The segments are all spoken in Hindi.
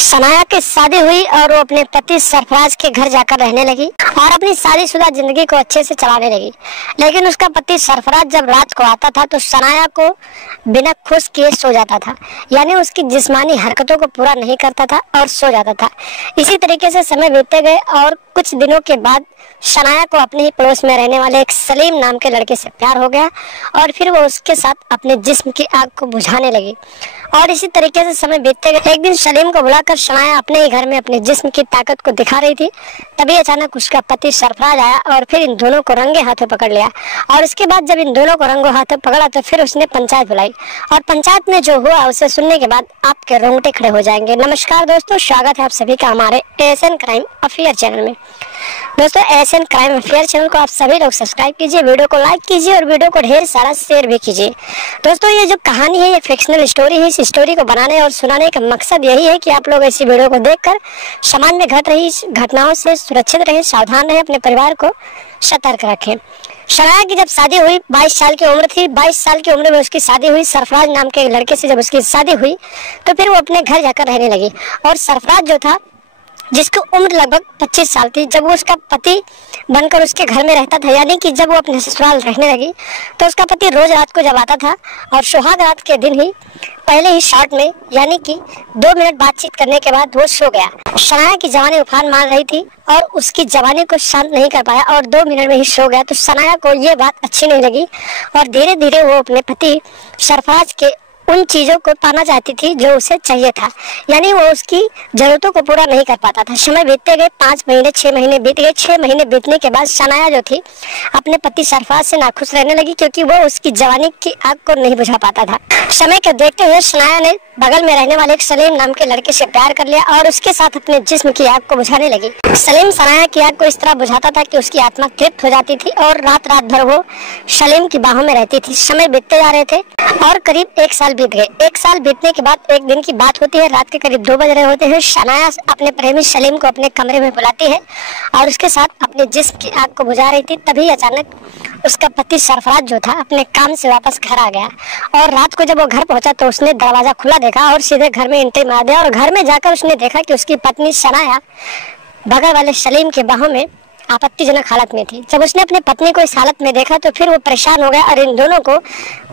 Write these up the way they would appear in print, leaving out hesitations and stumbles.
सनाया की शादी हुई और वो अपने पति सरफराज के घर जाकर रहने लगी और अपनी शादीशुदा जिंदगी को अच्छे से चलाने लगी। लेकिन उसका पति सरफराज जब रात को आता था तो सनाया को बिना खुश किए सो जाता था, यानी उसकी जिस्मानी हरकतों को पूरा नहीं करता था और सो जाता था। इसी तरीके से समय बीतते गए और कुछ दिनों के बाद सनाया को अपने ही पड़ोस में रहने वाले एक सलीम नाम के लड़के से प्यार हो गया और फिर वो उसके साथ अपने जिस्म की आग को बुझाने लगी। और इसी तरीके से समय बीतते गए। एक दिन सलीम को बुलाकर सनाया अपने ही घर में अपने जिस्म की ताकत को दिखा रही थी, तभी अचानक उसका पति सरफराज आया और फिर इन दोनों को रंगे हाथों पकड़ लिया। और उसके बाद जब इन दोनों को रंगों हाथों पकड़ा तो फिर उसने पंचायत बुलाई और पंचायत में जो हुआ उसे सुनने के बाद आपके रोंगटे खड़े हो जाएंगे। नमस्कार दोस्तों, स्वागत है आप सभी का हमारे एएसएन क्राइम अफेयर चैनल में। दोस्तों, एएसएन क्राइम अफेयर चैनल को आप सभी लोग सब्सक्राइब कीजिए, वीडियो को लाइक कीजिए और वीडियो को ढेर सारा शेयर भी कीजिए। दोस्तों, ये जो कहानी है ये फिक्शनल स्टोरी है। इस स्टोरी को बनाने और सुनाने का मकसद यही है कि आप लोग ऐसी वीडियो को देखकर समाज में घट रही घटनाओं से सुरक्षित रहें, सावधान रहें, अपने परिवार को सतर्क रखें। सनाया की जब शादी हुई 22 साल की उम्र थी। 22 साल की उम्र में उसकी शादी हुई। सरफराज नाम के लड़के से जब उसकी शादी हुई तो फिर वो अपने घर जाकर रहने लगी। और सरफराज जो था, जिसकी उम्र लगभग 25 साल थी, जब वो उसका पति बनकर उसके घर में रहता था, यानी कि जब वो अपने ससुराल रहने लगी तो उसका पति रोज रात को जब आता था और सुहाग रात के दिन ही पहले ही शॉट में यानी कि 2 मिनट बातचीत करने के बाद वो सो गया। सनाया की जवानी उफान मार रही थी और उसकी जवानी को शांत नहीं कर पाया और 2 मिनट में ही सो गया। तो सनाया को ये बात अच्छी नहीं लगी और धीरे धीरे वो अपने पति सरफराज के उन चीजों को पाना चाहती थी जो उसे चाहिए था, यानी वो उसकी जरूरतों को पूरा नहीं कर पाता था। समय बीतते गए, 5 महीने 6 महीने बीत गए। 6 महीने बीतने के बाद सनाया जो थी अपने पति सरफराज से नाखुश रहने लगी, क्योंकि वो उसकी जवानी की आग को नहीं बुझा पाता था। समय को देखते हुए सनाया ने बगल में रहने वाले एक सलीम नाम के लड़के से प्यार कर लिया और उसके साथ अपने जिस्म की आग को बुझाने लगी। सलीम सनाया की आग को इस तरह बुझाता था कि उसकी आत्मा तृप्त हो जाती थी और रात रात भर वो सलीम की बाहों में रहती थी। समय बीतते जा रहे थे और करीब 1 साल बीत गए। 1 साल बीतने के बाद एक दिन की बात होती है, रात के करीब 2 बज रहे होते हैं। सनाया अपने प्रेमी सलीम को अपने कमरे में बुलाती है और उसके साथ अपने जिस्म की आग को बुझा रही थी। तभी अचानक उसका पति सरफराज जो था अपने काम से वापस घर आ गया और रात को जब वो घर पहुंचा तो उसने दरवाजा खुला देखा और सीधे घर में एंट्री मार दिया। और घर में जाकर उसने देखा कि उसकी पत्नी सनाया बगल वाले सलीम के बाहों में आपत्तिजनक हालत में थी। जब उसने अपनी पत्नी को इस हालत में देखा तो फिर वो परेशान हो गया और इन दोनों को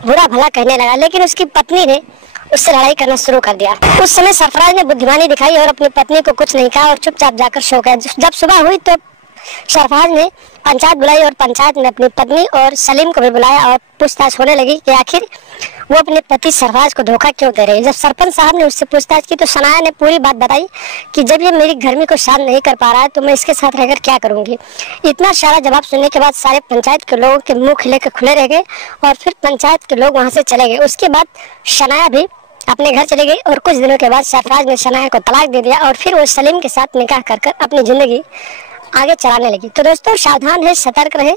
बुरा भला कहने लगा। लेकिन उसकी पत्नी ने उससे लड़ाई करना शुरू कर दिया। उस समय सरफराज ने बुद्धिमानी दिखाई और अपनी पत्नी को कुछ नहीं कहा और चुपचाप जाकर सो गया। जब सुबह हुई तो सरफराज ने पंचायत बुलाई और पंचायत में अपनी पत्नी और सलीम को भी बुलाया और पूछताछ होने लगी कि आखिर वो अपने पति सरफराज को धोखा क्यों दे रही है। जब सरपंच साहब ने उससे पूछताछ की तो सनाया ने पूरी बात बताई कि जब ये मेरी गर्मी को शांत नहीं कर पा रहा है तो मैं इसके साथ रहकर क्या करूंगी। इतना सारा जवाब सुनने के बाद सारे पंचायत के लोगों के मुंह खिले के खुले रह गए और फिर पंचायत के लोग वहां से चले गए। उसके बाद सनाया भी अपने घर चली गई और कुछ दिनों के बाद सरफराज ने सनाया को तलाक दे दिया और फिर वो सलीम के साथ निकाह कर अपनी जिंदगी आगे चलाने लगी। तो दोस्तों, सावधान है, सतर्क रहे।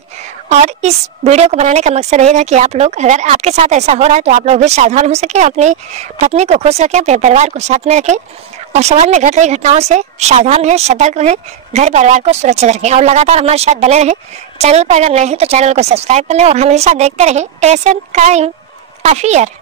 और इस वीडियो को बनाने का मकसद यही था कि आप लोग, अगर आपके साथ ऐसा हो रहा है तो आप लोग भी सावधान हो सके, अपनी पत्नी को खुश रखें, अपने परिवार को साथ में रखें और समाज में घट रही घटनाओं से सावधान है, सतर्क रहें, घर परिवार को सुरक्षित रखें और लगातार हमारे साथ बने रहें। चैनल पर अगर नए हैं तो चैनल को सब्सक्राइब कर लें और हमेशा देखते रहें एएसएन क्राइम अफेयर।